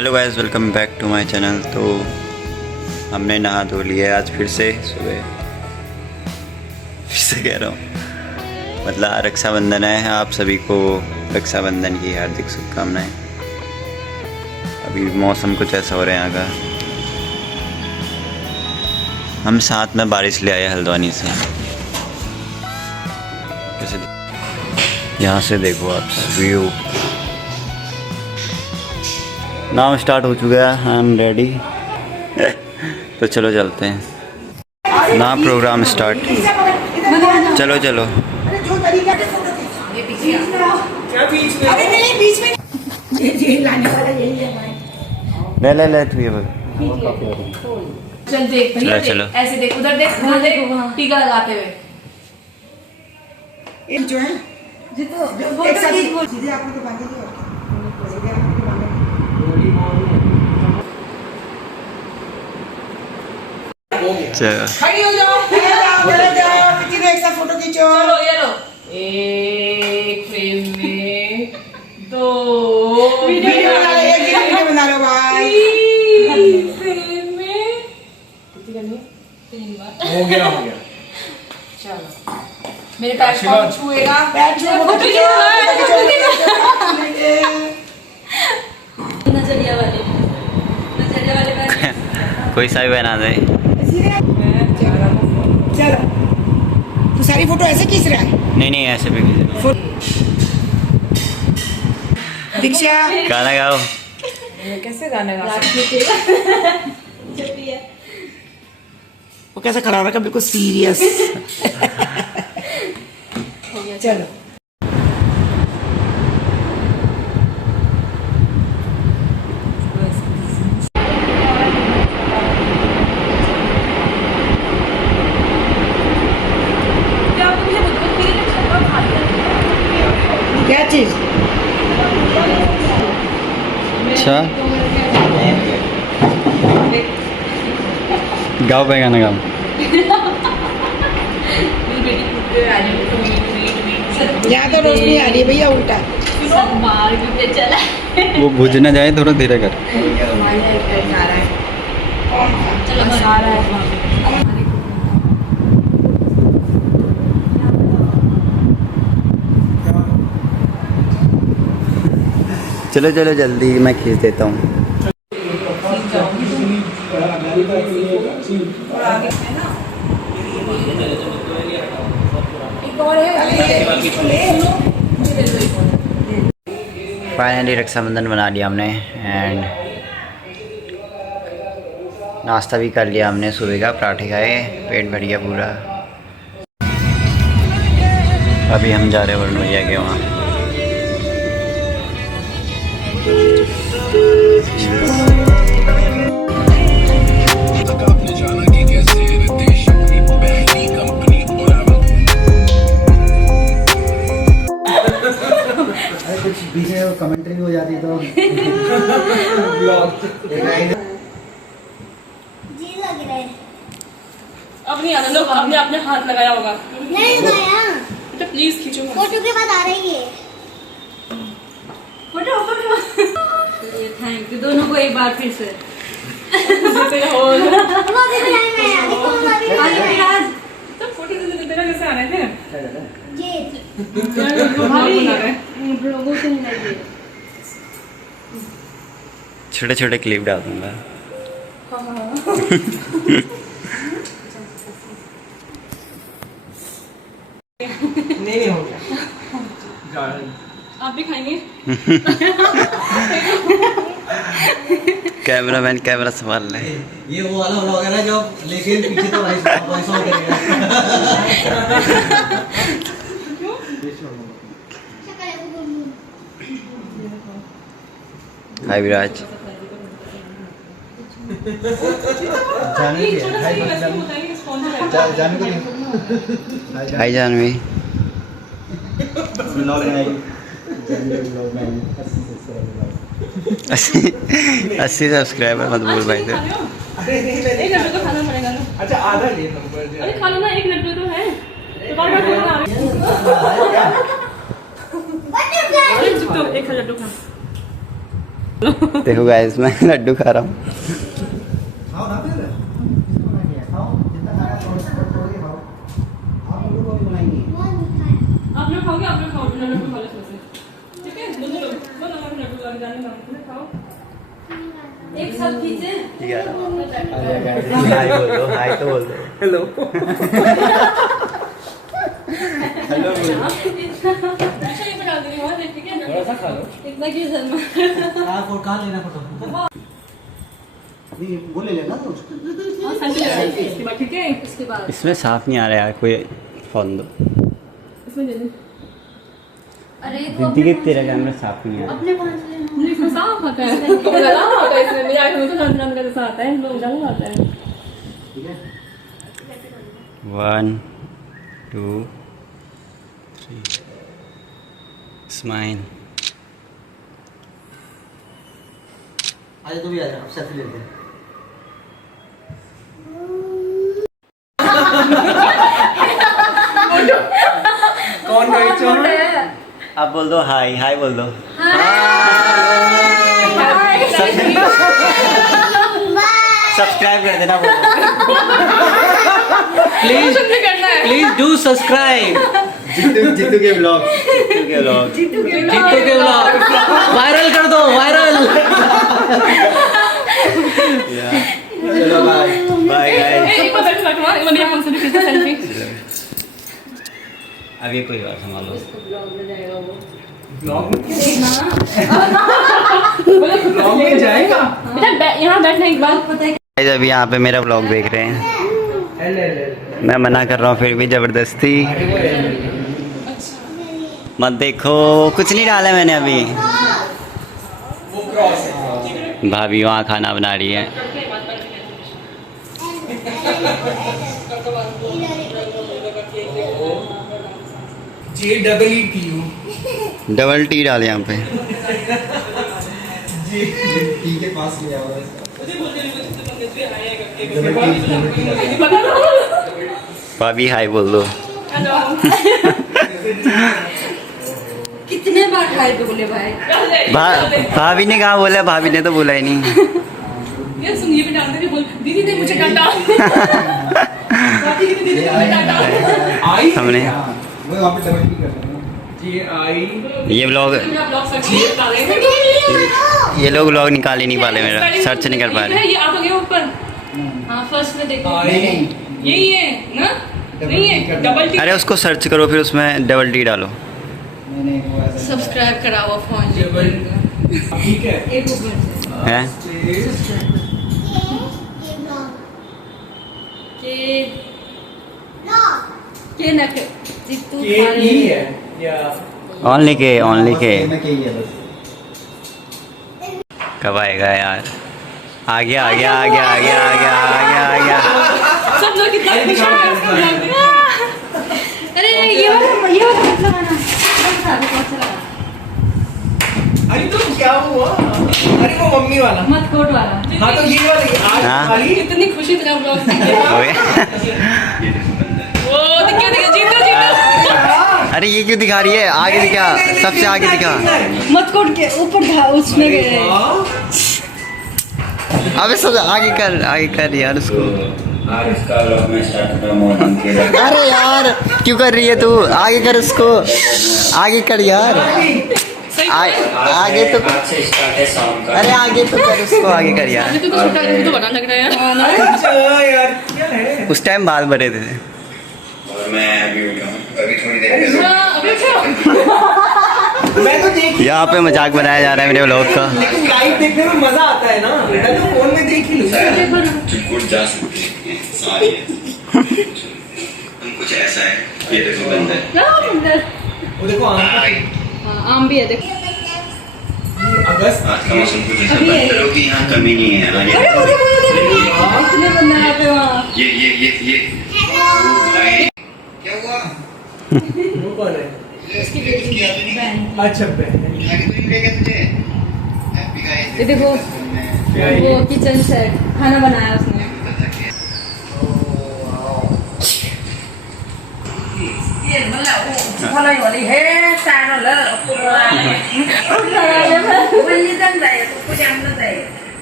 Hello guys, welcome back to my channel. तो हमने नहा धो लिया आज फिर से सुबह, फिर से कह रहा हूँ, मतलब रक्षाबंधन है। आप सभी को रक्षाबंधन की हार्दिक शुभकामनाएं। अभी मौसम कुछ ऐसा हो रहा है यहाँ का। हम साथ में बारिश ले आए हल्द्वानी से। कैसे यहाँ से देखो आप व्यू। नाम स्टार्ट हो चुका है, आई एम रेडी। तो चलो चलते हैं ना, प्रोग्राम स्टार्ट। चलो चलो। ले तू ये चल देख भैया, चलो ऐसे देख, उधर देख, उधर देख, टीका लगाते हुए। एक जो है वो एक तो साथ ठीक बोल। सीधे आपको तो बांधेगी और चलो। खड़ी हो जाओ, खड़े जाओ, तीनों एक साथ फोटो खींचो। चलो ये लो, एक फ्रेम में, दो वीडियो बना लो, एक वीडियो बना लो भाई। तीन फ्रेम में, कितनी करनी है? 3 बार हो गया चलो। मेरे पैर कौन छुएगा? पैर छुओ, फोटो खींचो, नजरिया वाले पैर। कोई सा भी बना दे। चलो तू सारी फोटो ऐसे खींच रहा है। नहीं ऐसे भी किसी। दीक्षा गाना गाओ। कैसे गाने गा वो कैसे खड़ा रखा, बिल्कुल सीरियस। चलो क्या चीज? अच्छा गाओ पे गाना गाओ। यहाँ तो रोशनी आ रही है भैया, उल्टा। वो बुझ ना जाए, थोड़ा धीरे कर। चलो चलो जल्दी, मैं खींच देता हूँ। फाइनली रक्षाबंधन बना लिया हमने एंड नाश्ता भी कर लिया हमने। सुबह का पराठे खाए, पेट भर गया पूरा। अभी हम जा रहे हैं वरुण भैया के वहाँ। कुछ बीच में कमेंट्री हो जाती तो जी लग रहा है। अब नहीं आना, लोग आपने अपने हाथ लगाया होगा। नहीं लगाया। तो प्लीज खींचो। फोटो के बाद आ रही है। थैंक यू दोनों को एक बार फिर से। वो भी बनाए मैं यार, इसको हम अभी बनाए। तो फोटो तेरा कैसे आ रहे थे? ये लोगों को नहीं लगी। छोटे छोटे क्लिप डाल दूंगा। नहीं हो गया। आप भी खाएंगे? कैमरामैन कैमरा संभाल ले। ये वो वाला व्लॉगर है जो लेकिन पीछे तो वॉइस ओवर करेगा। हाय विराज। जाने हाय जानवी। व्लॉग बनाएगी। 80 सब्सक्राइबर मत बोल भाई। तो एक लड्डू तो खाना पड़ेगा ना। अच्छा आधा ले नंबर। अरे खा लो ना, एक लड्डू तो है। तो बार-बार खाना आ रहा है। एक लड्डू खा। देखो गाइस मैं लड्डू खा रहा हूँ। खाओ ना फिर खाओ जितना खाना तोड़ के खाओ। आप लोगों को भी बनाएंगे। आप लोग खाओगे, आप लोग खाओगे, लड्डू खा लो सबसे, ठीक है? दोनों लोग बोलो, हम लड्डू लग जाने का खाओ। एक साथ खींचे। हाय बोल दो, हाय तो बोल दो। हेलो हेलो बोल दो। अच्छा ये बना देंगे वहाँ से, ठीक है? थोड़ा सा खा लो। इतना क्यों शर्मा? कहाँ लेना फोटो? नहीं वो ले लेना तो हाँ, सेल्फी ले लो। इसके बाद, ठीक है? इसके बाद इसमें साफ नहीं आ रहा यार, कोई फोन दो। इसमें ले लो। अरे तो दीदी के तेरा कैमरा साफ नहीं आ रहा। अपने कौन से लेना? नहीं, इसमें साफ आता है, उजाला आता है इसमें। मेरे आँखों में तो रंग का जैसा आता है, इसमें उजाला आता है। ठीक है। 1 2 3 स्माइल। आजा तू भी आजा, सेल्फी लेते हैं। कौन गई चोर? आप बोल दो हाय, हाय बोल दो। सब्सक्राइब कर देना बोलो। Please please do subscribe. Jitu के ब्लॉग, जितू के ब्लॉग। जीतू के ब्लॉग वायरल कर दो, वायरल। चलो बाय बाय गाइस। एक बार बैठ रखो, ये कौन सा दिखता है सेल्फी? अब ये कोई बात संभालो। ब्लॉग में जाएगा। बेटा यहाँ बैठना एक बार। गाइस अभी यहाँ पे मेरा ब्लॉग देख रहे हैं, मैं मना कर रहा हूँ फिर भी जबरदस्ती। मत देखो, कुछ नहीं डाला मैंने अभी। भाभी वहाँ खाना बना रही है। डबल टी डाले यहाँ पे। टी के पास ले आओ। भाभी हाय बोल दो। कितने बार खाए पे बोले भाई? भाभी ने कहा बोला, भाभी ने तो बोला ही नहीं। ये सुन, ये भी डाल दे, बोल दीदी ने मुझे डांटा। दीदी ने मुझे डांटा। हमने वो वहाँ पे डबल टी कर रहे हैं। ये ब्लॉग, मेरा ब्लॉग सर्च डालेंगे। ये लोग ब्लॉग निकाल ही नहीं पा रहे, मेरा सर्च नहीं कर पा रहे। ये आप गए ऊपर। हाँ फर्स्ट में देखो। नहीं यही है ना? नहीं है, डबल टी। अरे उसको सर्च करो, फिर उसमें डबल टी डालो। नहीं वो ऐसा सब्सक्राइब कराओ फोन। ठीक है। एक ऊपर है के न के जितू ओनली के, ओनली के। मैं के ही है बस। कब आएगा यार? आ गया, आ गया, आ गया, आ गया, आ गया, आ गया, आ गया। सब लोग कितना खुश हैं इसको ब्लॉग देख के। अरे ये वाला मत लगाना। अरे तो क्या हुआ? अरे वो मम्मी वाला। मत कोट वाला। हाँ तो ये वाली आज हाँ। वाली। कितनी खुशी तेरा ब्लॉग देख के। हो गया। वो दिखा दिखा, जीतो जीतो। अरे ये क्यों दिखा रही है? आगे दिखा, सबसे आगे दिखा। मत कोट के ऊपर था उसमें गए। अबे सब आगे कर यार उसको। आज इसका व्लॉग में स्टार्ट होगा मॉर्निंग के। अरे यार क्यों कर रही है तू? आगे कर उसको, आगे कर यार। आगे तो, आज से स्टार्ट है शाम का। अरे आगे तो कर उसको, आगे कर यार। तू तो छोटा है, तू तो बड़ा लग रहा है यार। अच्छा यार क्या है? उस टाइम बाल भरे थे। और मैं अभी उठा हूँ, अभी थोड़ी देर में। हाँ, अभी उठो। मैं तो देख ही यहाँ पे मजाक बनाया जा रहा है मेरे व्लॉग का। लेकिन लाइव देखने में मजा आता है ना। मैं तो फोन में देख ही लूँ। चिटकुट जा सकते हैं सारी है। तुम कुछ ऐसा है, ये देखो बंद है। क्या अंदर? वो देखो आम हाँ, आम भी है देख। अगस्त आज का मौसम कुछ ऐसा बंदरों की यहाँ कमी नहीं है। अरे मुझे इतने बंदे आए पे वहाँ। ये क्या हुआ? वो कौन है? अच्छा बहन। ये देखो वो किचन सेट खाना बनाया उसने।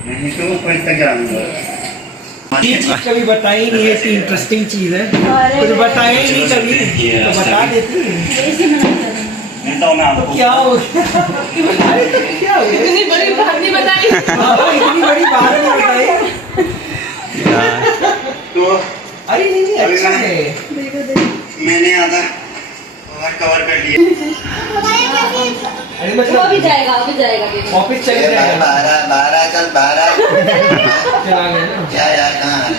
नहीं तो कोई तक जाऊंगा। ये चीज कभी बताई नहीं है, इतनी इंटरेस्टिंग चीज है, कुछ बताया ही नहीं कभी, तो बता देती मिलता हूँ मैं तो आपको। क्या हो गया? अरे तो क्या हो गया? इतनी बड़ी बात नहीं बताई। इतनी बड़ी बात नहीं बताई। तो अरे नहीं अच्छा है। मैंने आधा कवर कर लिया। अरे वो मतलब भी जाएगा, वो भी जाएगा। ऑफिस चले जाएगा, बारह बारह चल बारह चला गया ना। क्या यार कहाँ है?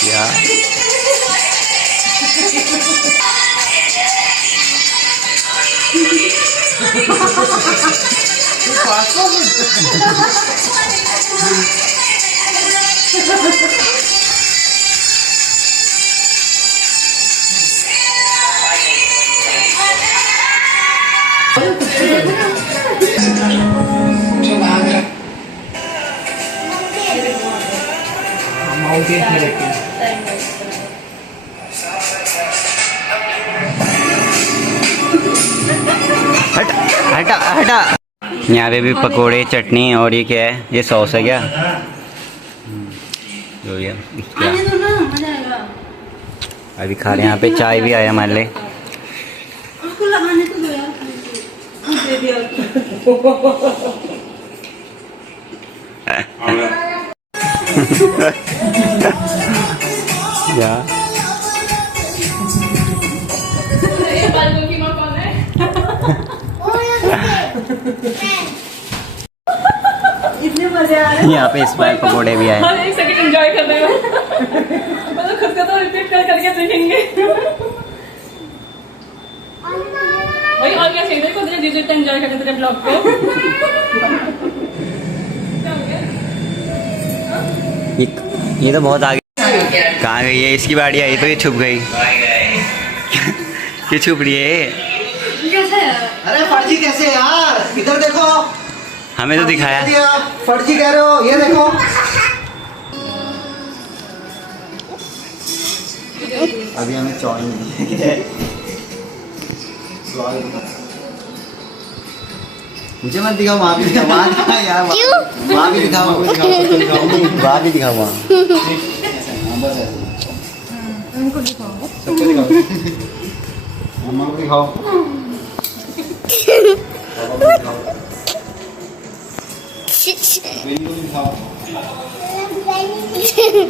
क्या माउंटेन में रहती है। हटा हटा। यहाँ पे भी पकोड़े चटनी और ये क्या है, ये सॉस है क्या? जो ये क्या आने दो ना, मजा आएगा। अभी खा रहे हैं। यहाँ पे चाय भी आया हमारे लिए। उसको लगाने तो दो यार। दे दिया। क्या ये बालों की माँ कौन है? इतने मजे आ रहे यहाँ पे स्पाइल पकोड़े भी आए। हम एक सेकंड एंजॉय कर रहे हो। मतलब खुद का तो रिपीट कर करके सीखेंगे। भाई और क्या चाहिए तेरे को? तेरे डिजिट एंजॉय करने तेरे ब्लॉग को। क्या हो गया? ये तो बहुत आगे कहाँ गई है? इसकी बाड़ी आई तो ये छुप गई। क्यों छुप रही है? कैसे है? अरे फर्जी कैसे यार, इधर देखो। हमें तो दिखाया। फर्जी आप फर्जी कह रहे हो, ये देखो। अभी हमें चौड़ी नहीं है। मुझे मत दिखाओ, वहाँ भी दिखाओ, वहाँ दिखाओ यार, वहाँ भी दिखाओ, वहाँ भी दिखाओ, वहाँ उनको दिखाओ। सबको दिखाओ, मम्मा को दिखाओ, पापा को दिखाओ, बेबी को दिखाओ,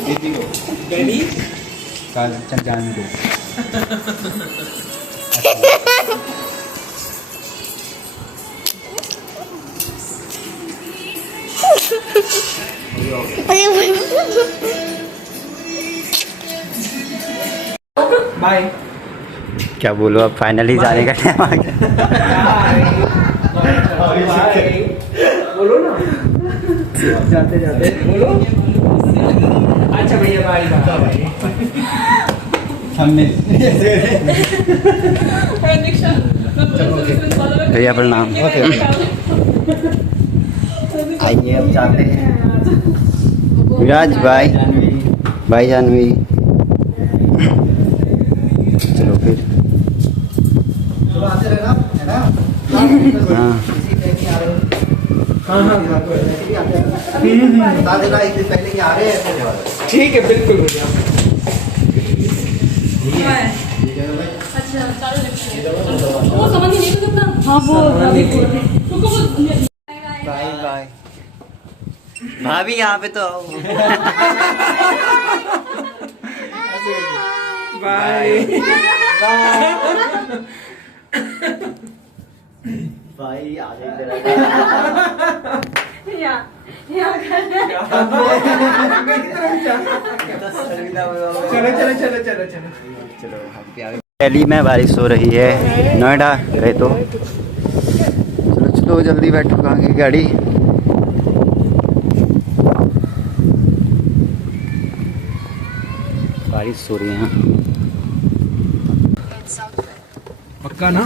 बेबी को, डैडी चल जाने दो। बाय। क्या बोलो, अब फाइनली जाने का टाइम आ गया। बोलो ना, जाते जाते बोलो। अच्छा भैया बाय बाय। हमने भैया प्रणाम। आइए अब जाते हैं। विराज बाय बाय जानवी। चलो फिर। चलो आते रहना, है ना? हाँ हाँ बता देना एक दिन पहले कि आ रहे हैं। ठीक है, बिल्कुल भैया। अच्छा वो समझ ही नहीं सकता। हाँ वो बाय बाय। भाभी यहाँ पे तो आओ। बाय भाई आ चलो चलो चलो चलो चलो। दिल्ली में बारिश हो रही है, नोएडा गए तो। चलो चलो जल्दी बैठो, कहाँ की गाड़ी। बारिश हो रही है यहाँ। पक्का ना?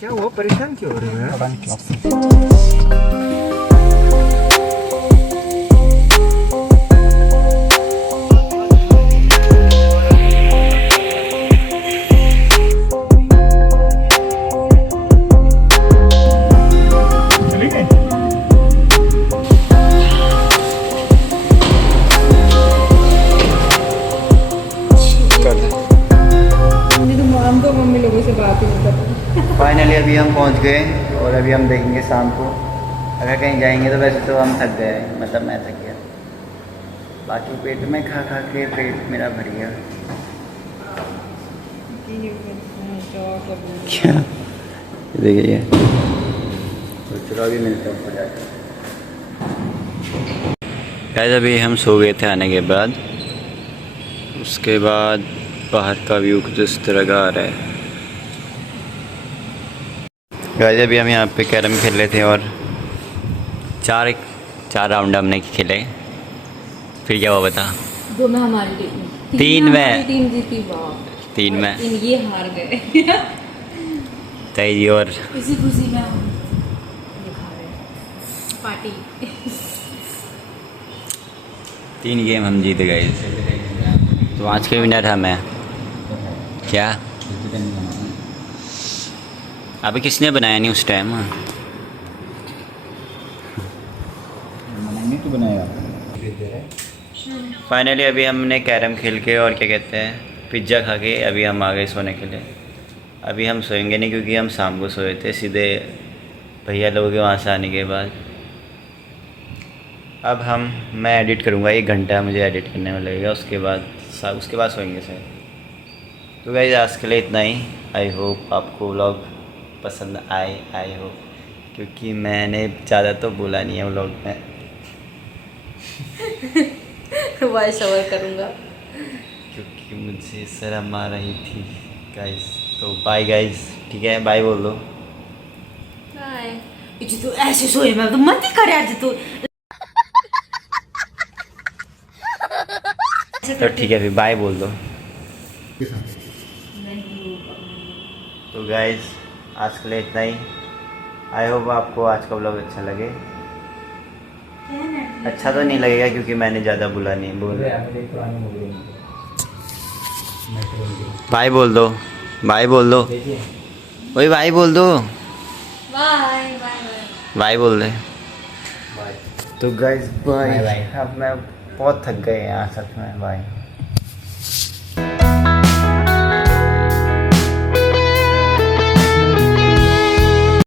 क्या हुआ, परेशान क्यों हो रहे हो यार? हम पहुंच गए और अभी हम देखेंगे शाम को अगर कहीं जाएंगे तो वैसे तो हम थक गए, मतलब मैं थक गया, बाकी पेट में खा खा के पेट मेरा भर गया। क्या देखिए, तो चलो अभी मिलते हैं ऊपर जाकर। गाइस अभी हम सो गए थे आने के बाद, उसके बाद बाहर का व्यू कुछ इस तरह का आ रहा है। गाइस अभी हम यहाँ पे कैरम खेल रहे थे और चार राउंड हमने खेले। फिर क्या हुआ बता? 2 में हमारी टीम, 3 में हमारी टीम जीती। वाह, 3 में 3 ये हार गए। तेजी और इसी खुशी में हम ये खा रहे हैं पार्टी। 3 गेम हम जीत गए। तो आज के विनर था मैं। क्या अभी किसने बनाया नहीं उस टाइम? तो बनाया फाइनली अभी हमने कैरम खेल के और क्या कहते हैं पिज्ज़ा खा के अभी हम आ गए सोने के लिए। अभी हम सोएंगे नहीं क्योंकि हम शाम को सोए थे सीधे भैया लोगों के वहाँ से आने के बाद। अब मैं एडिट करूँगा, 1 घंटा मुझे एडिट करने में लगेगा, उसके बाद सोएंगे सर। तो गाइस आज के लिए इतना ही। आई होप आपको व्लॉग पसंद आए, आई होप, क्योंकि मैंने ज़्यादा तो बोला नहीं है व्लॉग में। वॉइस ओवर करूँगा क्योंकि मुझे शर्म आ रही थी गाइस। तो बाय गाइस, ठीक है बाय बोल दो। बाय। तू ऐसे सोए मैं तो मत ही करे आज तू। तो ठीक है फिर बाय बोल दो। तो गाइस आज के लिए इतना ही। आई होप आपको आज का व्लॉग अच्छा लगे। अच्छा तो नहीं लगेगा क्योंकि मैंने ज़्यादा बोला नहीं। बाय बोल दो, बाय बोल दो, वही बाय बोल दो, बाय बाय बाय बोल दे। तो गाइस बाय। अब मैं बहुत थक गए यहाँ सच में। बाय।